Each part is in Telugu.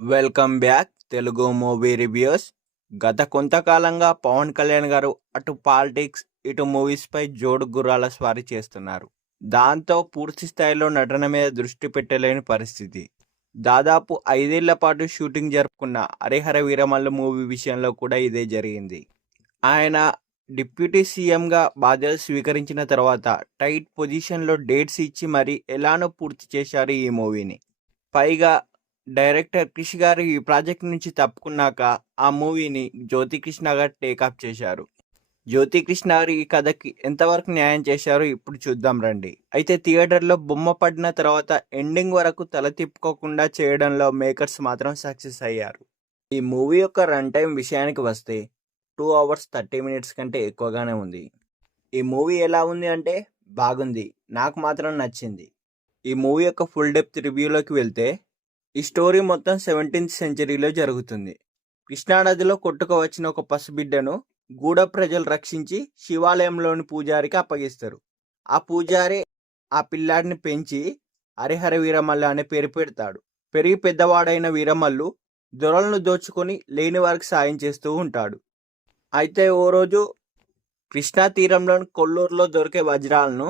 Welcome back Telugu movie reviews. గత కొంతకాలంగా పవన్ కళ్యాణ్ గారు అటు పాలిటిక్స్ ఇటు మూవీస్ పై జోడు గుర్రాల స్వారీ చేస్తున్నారు. దాంతో పూర్తి స్థాయిలో నటన మీద దృష్టి పెట్టలేని పరిస్థితి. దాదాపు 5 ఏళ్ల పాటు షూటింగ్ జరుపుకున్న హరిహర వీరమల్లు మూవీ విషయంలో కూడా ఇదే జరిగింది. ఆయన డిప్యూటీ సీఎంగా బాధ్యతలు స్వీకరించిన తర్వాత టైట్ పొజిషన్లో డేట్స్ ఇచ్చి మరీ ఎలానో పూర్తి చేశారు ఈ మూవీని. పైగా డైరెక్టర్ క్రిష్ గారు ఈ ప్రాజెక్ట్ నుంచి తప్పుకున్నాక ఆ మూవీని జ్యోతికృష్ణ గారు టేకప్ చేశారు. జ్యోతికృష్ణ గారు ఈ కథకి ఎంతవరకు న్యాయం చేశారో ఇప్పుడు చూద్దాం రండి. అయితే థియేటర్లో బొమ్మ పడిన తర్వాత ఎండింగ్ వరకు తల తిప్పుకోకుండా చేయడంలో మేకర్స్ మాత్రం సక్సెస్ అయ్యారు. ఈ మూవీ యొక్క రన్ టైం విషయానికి వస్తే 2 hours 30 minutes కంటే ఎక్కువగానే ఉంది. ఈ మూవీ ఎలా ఉంది అంటే బాగుంది, నాకు మాత్రం నచ్చింది. ఈ మూవీ యొక్క ఫుల్ డెప్త్ రివ్యూలోకి వెళ్తే ఈ స్టోరీ మొత్తం 17th centuryలో జరుగుతుంది. కృష్ణానదిలో కొట్టుకు వచ్చిన ఒక పసిబిడ్డను గూఢ ప్రజలు రక్షించి శివాలయంలోని పూజారికి అప్పగిస్తారు. ఆ పూజారి ఆ పిల్లాడిని పెంచి హరిహర వీరమల్లు అనే పేరు పెడతాడు. పెరిగి పెద్దవాడైన వీరమల్లు దొరలను దోచుకొని లేని వారికి సాయం చేస్తూ ఉంటాడు. అయితే ఓ రోజు కృష్ణా తీరంలోని కొల్లూరులో దొరికే వజ్రాలను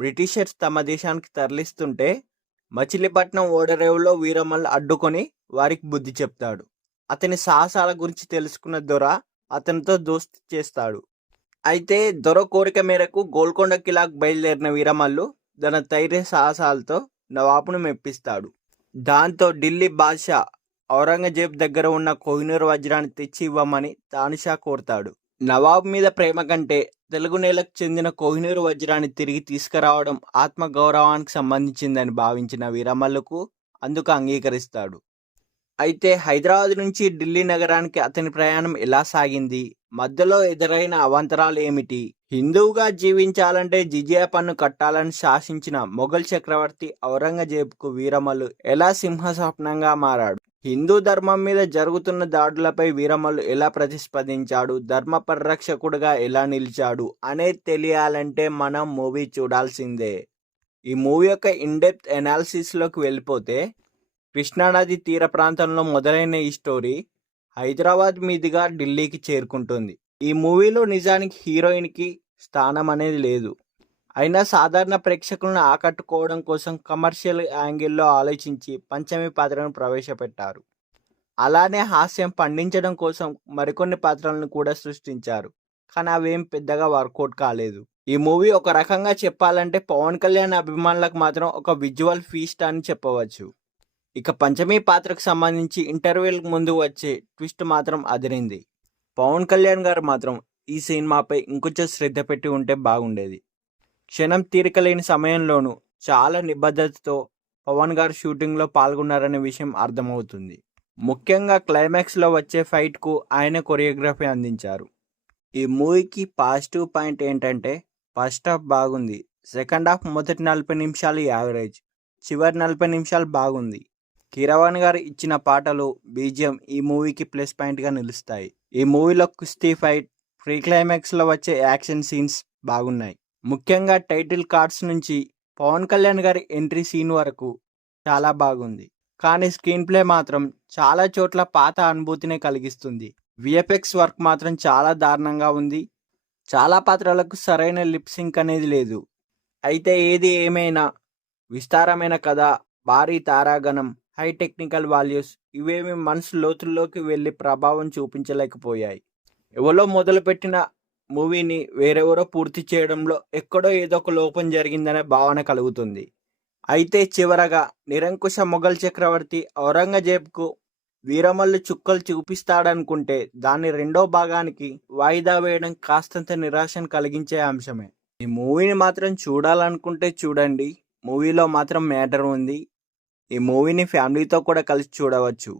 బ్రిటిషర్స్ తమ దేశానికి తరలిస్తుంటే మచిలీపట్నం ఓడరేవులో వీరమల్లు అడ్డుకొని వారికి బుద్ధి చెప్తాడు. అతని సాహసాల గురించి తెలుసుకున్న దొర అతనితో దోస్తీ చేస్తాడు. అయితే దొర కోరిక మేరకు గోల్కొండ కిలాకు బయలుదేరిన వీరమల్లు తన ధైర్య సాహసాలతో నవాబును మెప్పిస్తాడు. దాంతో ఢిల్లీ బాద్షా ఔరంగజేబ్ దగ్గర ఉన్న కోహినూర్ వజ్రాన్ని తెచ్చి ఇవ్వమని తానుషా కోరుతాడు. నవాబు మీద ప్రేమ కంటే తెలుగు నేలకు చెందిన కోహినూర్ వజ్రాన్ని తిరిగి తీసుకురావడం ఆత్మగౌరవానికి సంబంధించిందని భావించిన వీరమల్లుకు అందుకు అంగీకరిస్తాడు. అయితే హైదరాబాద్ నుంచి ఢిల్లీ నగరానికి అతని ప్రయాణం ఎలా సాగింది, మధ్యలో ఎదురైన అవాంతరాలు ఏమిటి, హిందువుగా జీవించాలంటే జిజియా పన్ను కట్టాలని శాసించిన మొఘల్ చక్రవర్తి ఔరంగజేబుకు వీరమల్లు ఎలా సింహస్వప్నంగా మారాడు, హిందూ ధర్మం మీద జరుగుతున్న దాడులపై వీరమల్లు ఎలా ప్రతిస్పందించాడు, ధర్మ పరిరక్షకుడుగా ఎలా నిలిచాడు అనేది తెలియాలంటే మనం మూవీ చూడాల్సిందే. ఈ మూవీ యొక్క ఇన్డెప్త్ ఎనాలిసిస్లోకి వెళ్ళిపోతే కృష్ణానది తీర ప్రాంతంలో మొదలైన ఈ స్టోరీ హైదరాబాద్ మీదుగా ఢిల్లీకి చేరుకుంటుంది. ఈ మూవీలో నిజానికి హీరోయిన్కి స్థానం అనేది లేదు. అయినా సాధారణ ప్రేక్షకులను ఆకట్టుకోవడం కోసం కమర్షియల్ యాంగిల్లో ఆలోచించి పంచమి పాత్రను ప్రవేశపెట్టారు. అలానే హాస్యం పండించడం కోసం మరికొన్ని పాత్రలను కూడా సృష్టించారు. కానీ అవేం పెద్దగా వర్కౌట్ కాలేదు. ఈ మూవీ ఒక రకంగా చెప్పాలంటే పవన్ కళ్యాణ్ అభిమానులకు మాత్రం ఒక విజువల్ ఫీస్ట్ అని చెప్పవచ్చు. ఇక పంచమి పాత్రకు సంబంధించి ఇంటర్వ్యూలకు ముందు వచ్చే ట్విస్ట్ మాత్రం అదిరింది. పవన్ కళ్యాణ్ గారు మాత్రం ఈ సినిమాపై ఇంకొంచెం శ్రద్ధ పెట్టి ఉంటే బాగుండేది. క్షణం తీరిక లేని సమయంలోనూ చాలా నిబద్ధతతో పవన్ గారు షూటింగ్లో పాల్గొన్నారనే విషయం అర్థమవుతుంది. ముఖ్యంగా క్లైమాక్స్లో వచ్చే ఫైట్కు ఆయన కొరియోగ్రఫీ అందించారు. ఈ మూవీకి పాజిటివ్ పాయింట్ ఏంటంటే ఫస్ట్ హాఫ్ బాగుంది, సెకండ్ హాఫ్ మొదటి 40 నిమిషాలు యావరేజ్, చివరి 40 నిమిషాలు బాగుంది. కీరవాణి గారు ఇచ్చిన పాటలు, బీజిఎం ఈ మూవీకి ప్లస్ పాయింట్గా నిలుస్తాయి. ఈ మూవీలో కుస్తీ ఫైట్, ప్రీ క్లైమాక్స్లో వచ్చే యాక్షన్ సీన్స్ బాగున్నాయి. ముఖ్యంగా టైటిల్ కార్డ్స్ నుంచి పవన్ కళ్యాణ్ గారి ఎంట్రీ సీన్ వరకు చాలా బాగుంది. కానీ స్క్రీన్ ప్లే మాత్రం చాలా చోట్ల పాత అనుభూతినే కలిగిస్తుంది. విఎఫ్ఎక్స్ వర్క్ మాత్రం చాలా దారుణంగా ఉంది. చాలా పాత్రలకు సరైన లిప్ సింక్ అనేది లేదు. అయితే ఏది ఏమైనా విస్తారమైన కథ, భారీ తారాగణం, హై టెక్నికల్ వాల్యూస్ ఇవేమి మనసు లోతుల్లోకి వెళ్ళి ప్రభావం చూపించలేకపోయాయి. ఎవరో మొదలుపెట్టిన మూవీని వేరెవరో పూర్తి చేయడంలో ఎక్కడో ఏదో ఒక లోపం జరిగిందనే భావన కలుగుతుంది. అయితే చివరగా నిరంకుశ మొఘల్ చక్రవర్తి ఔరంగజేబ్కు వీరమల్లు చుక్కలు చూపిస్తాడనుకుంటే దాన్ని రెండో భాగానికి వాయిదా వేయడం కాస్తంత నిరాశను కలిగించే అంశమే. ఈ మూవీని మాత్రం చూడాలనుకుంటే చూడండి, మూవీలో మాత్రం మ్యాటర్ ఉంది. ఈ మూవీని ఫ్యామిలీతో కూడా కలిసి చూడవచ్చు.